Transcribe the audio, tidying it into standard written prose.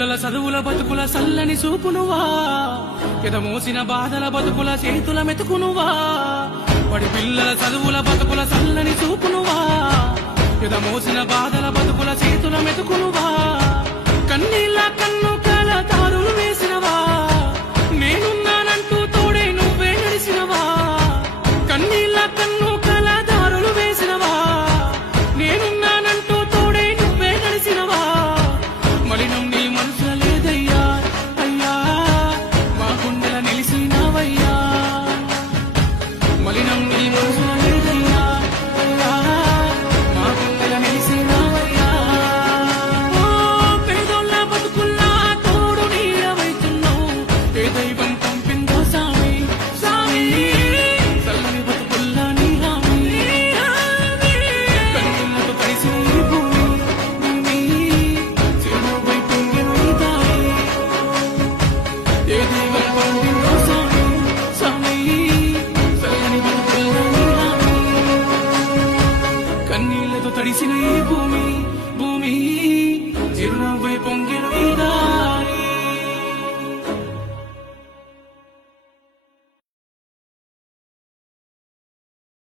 పిల్లల చదువుల బతుకుల సల్లని చూపునువా ఎదమోసిన బాధల బతుకుల చేతుల మెతుకునువా పడి పిల్లల చదువుల బతుకుల సల్లని చూపునువా ఎదమోసిన బాధల బతుకుల చేతుల మెతుకునువా కన్నీళ్ళ కన్ను కల దారులు వేసినవా నేనున్నానంటూ తోడే నువ్వే నడిసినవా కన్నీళ్ళ కన్ను కల దారులు వేసినవా నేనున్నానంటూ తోడే నువ్వే నడిసినవా మలినం నీ మనసుల లేదయ్యా అయ్యా మా గుండెల నిలిసినవయ్యా మలినం నీ మనసుల లేదయ్యా అయ్యా మా గుండెల నిలిసినవయ్యా ఓ పేదోళ్ళ బతుకుల్లా తోడు నీడవైతున్నావు ఏ దైవం పంపిందో సామి సామి చల్లని బతుకుల్లా నీ హామీ కన్నులతో కలిసి ఈ భూమి చిరునవ్వై పొంగిన ఈ దారి ఏ దైవం పంపిందో సామి సామి చల్లని బతుకుల్లా నీ హామీ కన్నీళ్లతో తడిసిన ఈ భూమి చిరునవ్వై పొంగి